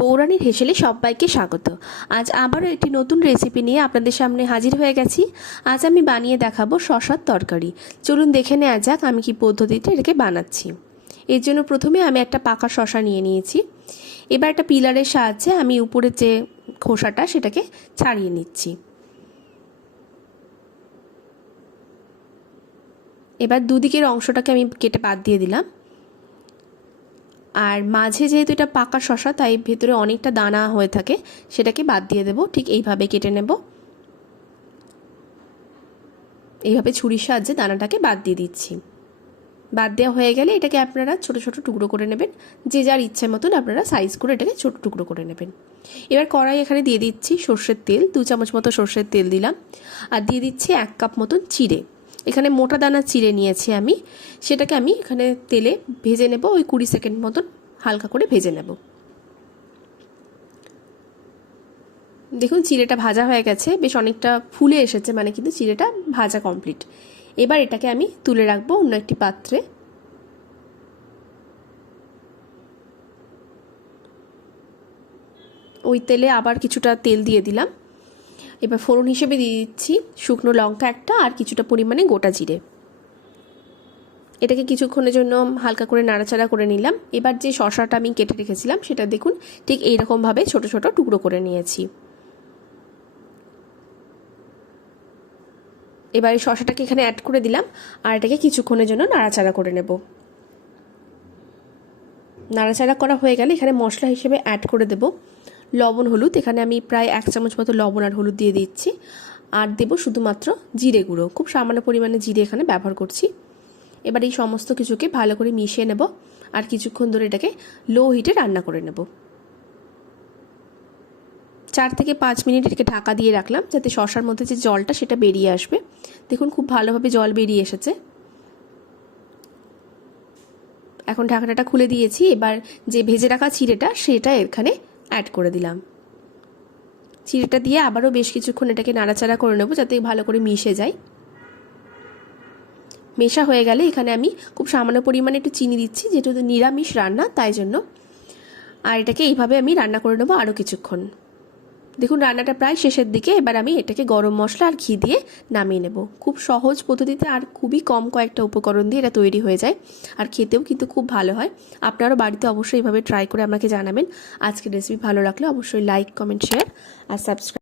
বৌরানীর হেসেলে সবাইকে স্বাগত। আজ আবারও একটি নতুন রেসিপি নিয়ে আপনাদের সামনে হাজির হয়ে গেছি। আজ আমি বানিয়ে দেখাবো শসার তরকারি। চলুন দেখে নেওয়া যাক আমি কি পদ্ধতিতে এটাকে বানাচ্ছি। এর জন্য প্রথমে আমি একটা পাকা শসা নিয়ে নিয়েছি। এবার একটা পিলারের সাহায্যে আমি উপরের যে খোসাটা সেটাকে ছাড়িয়ে নিচ্ছি। এবার দুদিকের অংশটাকে আমি কেটে বাদ দিয়ে দিলাম। আর মাঝে যেহেতু এটা পাকা শসা তাই ভেতরে অনেকটা দানা হয়ে থাকে, সেটাকে বাদ দিয়ে দেব। ঠিক এইভাবে কেটে নেব। এইভাবে ছুরির সাহায্যে দানাটাকে বাদ দিয়ে দিচ্ছি। বাদ দেওয়া হয়ে গেলে এটাকে আপনারা ছোট ছোট টুকরো করে নেবেন। যে যার ইচ্ছে মতন আপনারা সাইজ করে এটাকে ছোট টুকরো করে নেবেন। এবার কড়াই এখানে দিয়ে দিচ্ছি সর্ষের তেল, 2 চামচ মতো সর্ষের তেল দিলাম। আর দিয়ে দিচ্ছি 1 কাপ মতন চিড়ে। এখানে মোটা দানা চিড়ে নিয়েছি আমি, সেটাকে আমি এখানে তেলে ভেজে নেব। ওই 20 সেকেন্ড মতন হালকা করে ভেজে নেব। দেখুন চিড়েটা ভাজা হয়ে গেছে, বেশ অনেকটা ফুলে এসেছে, মানে কিন্তু চিড়েটা ভাজা কমপ্লিট। এবার এটাকে আমি তুলে রাখবো অন্য একটি পাত্রে। ওই তেলে আবার কিছুটা তেল দিয়ে দিলাম। এবার ফোড়ন হিসেবে দিয়ে দিচ্ছি শুকনো লঙ্কা একটা আর কিছুটা পরিমাণে গোটা জিরে। এটাকে কিছুক্ষণের জন্য হালকা করে নাড়াচাড়া করে নিলাম। এবার যে শসাটা আমি কেটে রেখেছিলাম সেটা দেখুন ঠিক এইরকমভাবে ছোট ছোট টুকরো করে নিয়েছি। এবার এই শসাটাকে এখানে অ্যাড করে দিলাম আর এটাকে কিছুক্ষণের জন্য নাড়াচাড়া করে নেব। নাড়াচাড়া করা হয়ে গেলে এখানে মশলা হিসেবে অ্যাড করে দেব লবণ হলুদ। এখানে আমি প্রায় 1 চামচ মতো লবণ আর হলুদ দিয়ে দিচ্ছি। আর দেব শুধুমাত্র জিরে গুঁড়ো, খুব সামান্য পরিমাণে জিরে এখানে ব্যবহার করছি। এবার এই সমস্ত কিছুকে ভালো করে মিশিয়ে নেব আর কিছুক্ষণ ধরে এটাকে লো হিটে রান্না করে নেব। 4 থেকে 5 মিনিট এটাকে ঢাকা দিয়ে রাখলাম যাতে শসার মধ্যে যে জলটা সেটা বেরিয়ে আসবে। দেখুন খুব ভালোভাবে জল বেরিয়ে এসেছে। এখন ঢাকনাটা খুলে দিয়েছি। এবার যে ভেজে রাখা চিড়েটা সেটা এখানে অ্যাড করে দিলাম। চিড়েটা দিয়ে আবারও বেশ কিছুক্ষণ এটাকে নাড়াচাড়া করে নেব যাতে ভালো করে মিশে যায়। মেশা হয়ে গেলে এখানে আমি খুব সামান্য পরিমাণে একটু চিনি দিচ্ছি, যেহেতু নিরামিষ রান্না তাই জন্য। আর এটাকে এইভাবে আমি রান্না করে নেব আরও কিছুক্ষণ। দেখুন রান্নাটা প্রায় শেষের দিকে। এবার আমি এটাকে গরম মশলা আর ঘি দিয়ে নামিয়ে নেব। খুব সহজ পদ্ধতিতে আর খুবই কম কয়েকটা উপকরণ দিয়ে এটা তৈরি হয়ে যায়, আর খেতেও কিন্তু খুব ভালো হয়। আপনারাও বাড়িতে অবশ্যই এইভাবে ট্রাই করে আমাকে জানাবেন। আজকের রেসিপি ভালো লাগলে অবশ্যই লাইক, কমেন্ট, শেয়ার আর সাবস্ক্রাইব